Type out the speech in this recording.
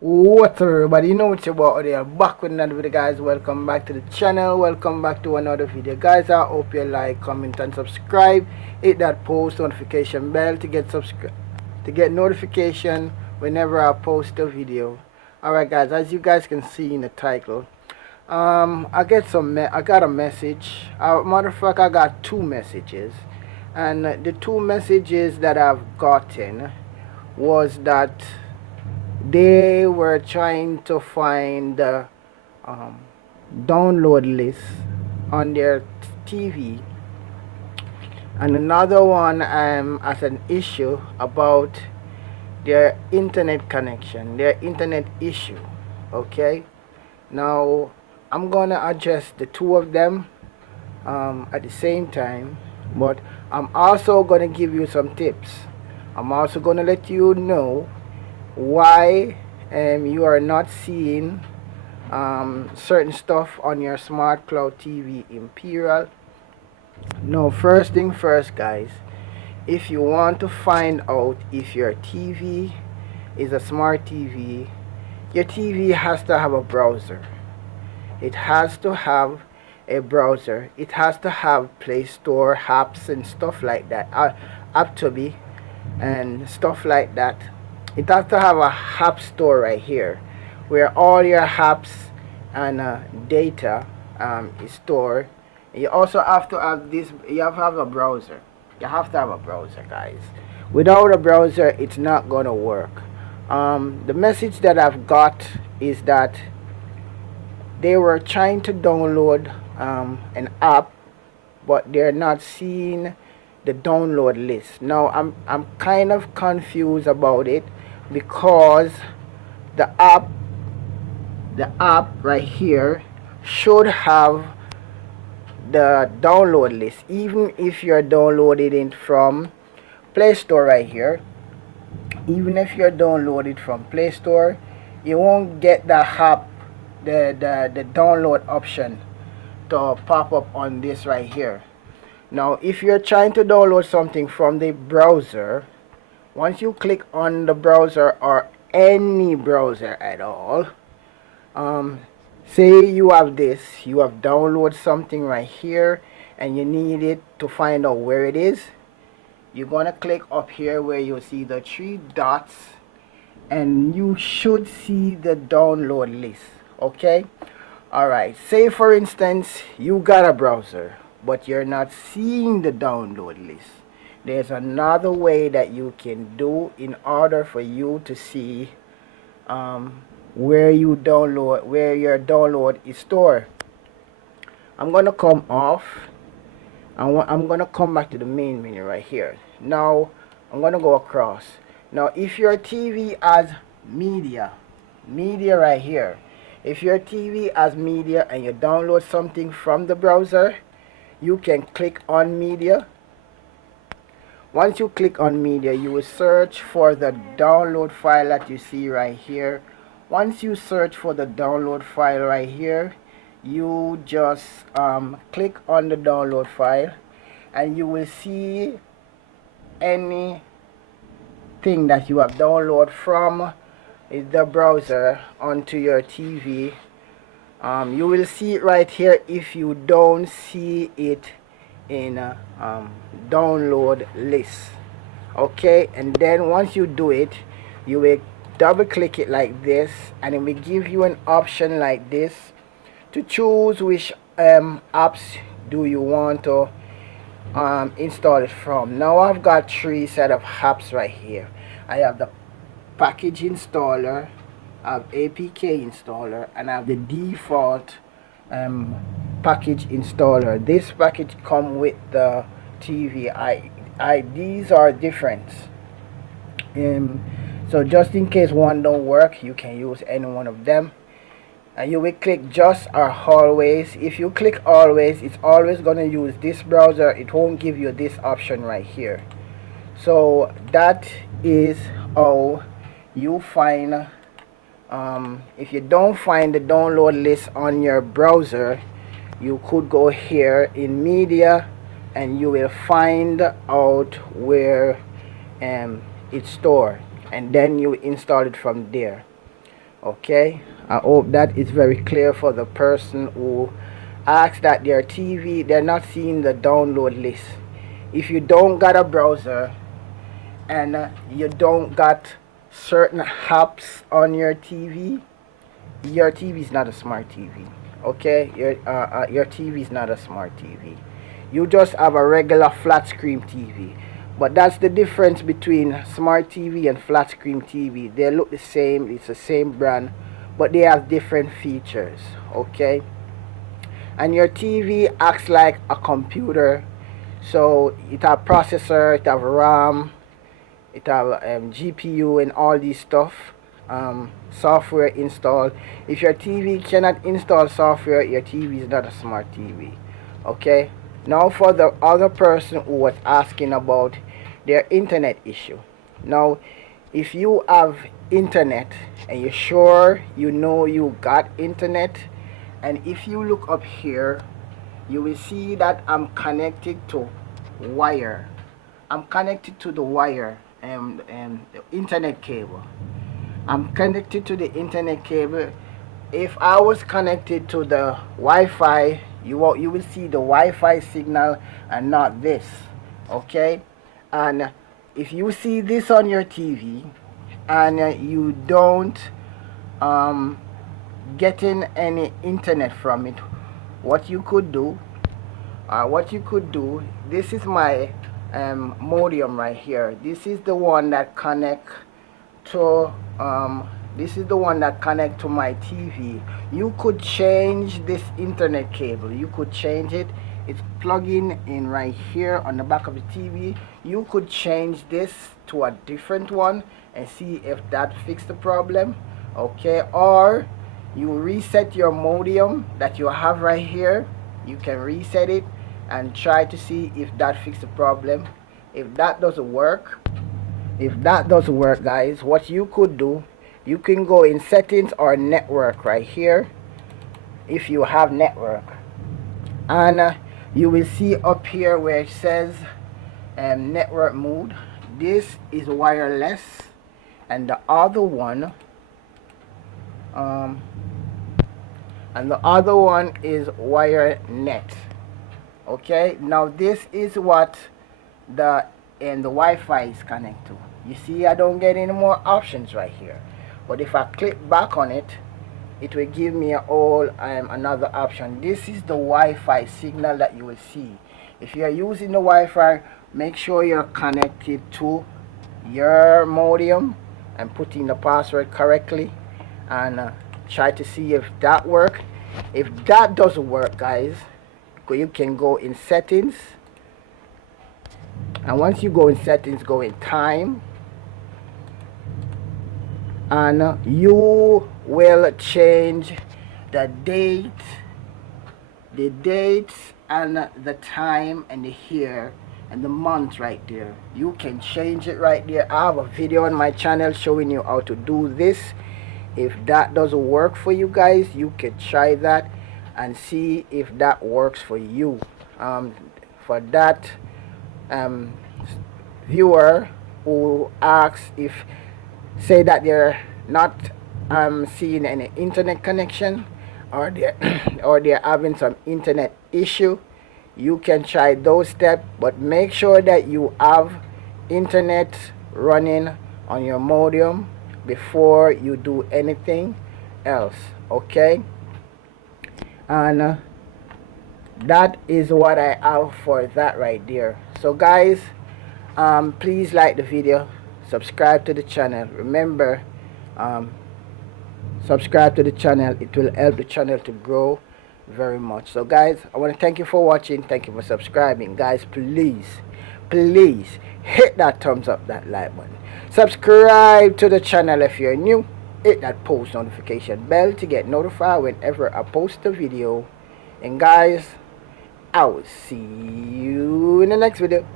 What's up everybody, you know it's your boy Ode. I'm back with another video guys. Welcome back to the channel, welcome back to another video guys. I hope you like, comment and subscribe. Hit that post notification bell to get notification whenever I post a video. Alright guys, as you guys can see in the title, I got a message. Matter of fact, I got two messages, and the two messages that I've gotten was that they were trying to find the um, download list on their TV, and another one as an issue about their internet connection, their internet issue. Okay, now I'm gonna address the two of them at the same time, but I'm also gonna give you some tips. I'm also gonna let you know why you are not seeing certain stuff on your smart cloud TV Imperial. No, first thing first guys, if you want to find out if your TV is a smart TV, your TV has to have a browser. It has to have a browser. It has to have Play Store apps and stuff like that, Aptobi and stuff like that. It has to have a app store right here where all your apps and data is stored. You also have to have this. You have to have a browser. You have to have a browser, guys. Without a browser, it's not gonna work. The message that I've got is that they were trying to download an app, but they're not seeing the download list. Now I'm kind of confused about it because the app the app right here should have the download list, even if you're downloading it from Play Store right here. Even if you're downloading from Play Store, you won't get the app, the download option to pop up on this right here. Now if you're trying to download something from the browser, once you click on the browser or any browser at all, um, say you have this, you have downloaded something right here and you need it to find out where it is, you're gonna click up here where you see the three dots and you should see the download list. Okay, alright, say for instance you got a browser but you're not seeing the download list. There's another way that you can do in order for you to see where your download is stored. I'm gonna come off and I'm gonna come back to the main menu right here. Now I'm gonna go across. Now if your TV has media right here, if your TV has media and you download something from the browser, you can click on media. Once you click on media, you will search for the download file that you see right here. Once you search for the download file right here, you just click on the download file and you will see anything that you have downloaded from the browser onto your TV. You will see it right here if you don't see it in download list. Okay, and then once you do it, you will double click it like this and it will give you an option like this to choose which apps do you want to install it from. Now I've got three set of apps right here. I have the package installer, I have APK installer, and I have the default package installer. This package come with the TV. These are different. So just in case one don't work, you can use any one of them. And you will click just or always. If you click always, it's always gonna use this browser. It won't give you this option right here. So that is how you find if you don't find the download list on your browser, you could go here in media and you will find out where it's stored, and then you install it from there. Okay, I hope that is very clear for the person who asks that their TV, they're not seeing the download list. If you don't got a browser and you don't got certain apps on your TV is not a smart TV. Okay, your TV is not a smart TV. You just have a regular flat screen TV. But that's the difference between smart TV and flat screen TV. They look the same, it's the same brand, but they have different features. Okay, and your TV acts like a computer. So it have processor, it have RAM, it have GPU and all these stuff. Software installed. If your TV cannot install software, your TV is not a smart TV. Okay. Now for the other person who was asking about their internet issue. Now, if you have internet and you're sure you know you got internet, and if you look up here, you will see that I'm connected to wire. I'm connected to the wire and the internet cable. I'm connected to the internet cable. If I was connected to the Wi-Fi, you will see the Wi-Fi signal and not this. Okay, and if you see this on your TV and you don't getting any internet from it, what you could do, this is my modem right here. This is the one that connect to my TV. You could change this internet cable. You could change it. It's plugging in right here on the back of the TV. You could change this to a different one and see if that fixed the problem. Okay, or you reset your modem that you have right here. You can reset it and try to see if that fixed the problem. If that doesn't work, guys, what you could do, you can go in settings or network right here if you have network, and you will see up here where it says network mode. This is wireless, and the other one is wire net. Okay, now this is what the Wi-Fi is connected to. You see, I don't get any more options right here, but if I click back on it, it will give me another option. This is the Wi-Fi signal that you will see. If you are using the Wi-Fi, make sure you're connected to your modem and put in the password correctly, and try to see if that works. If that doesn't work, guys, you can go in settings, and once you go in settings, go in time, and you will change the date and the time and the year and the month right there. You can change it right there. I have a video on my channel showing you how to do this. If that doesn't work for you guys, you can try that and see if that works for you. For that viewer who asks, if say that they're not seeing any internet connection, or they're having some internet issue, you can try those steps, but make sure that you have internet running on your modem before you do anything else. Okay, and that is what I have for that right there. So guys, please like the video, subscribe to the channel. Remember, subscribe to the channel. It will help the channel to grow very much. So guys, I want to thank you for watching. Thank you for subscribing. Guys, please hit that thumbs up, that like button, subscribe to the channel if you're new, hit that post notification bell to get notified whenever I post a video. And guys, I will see you in the next video.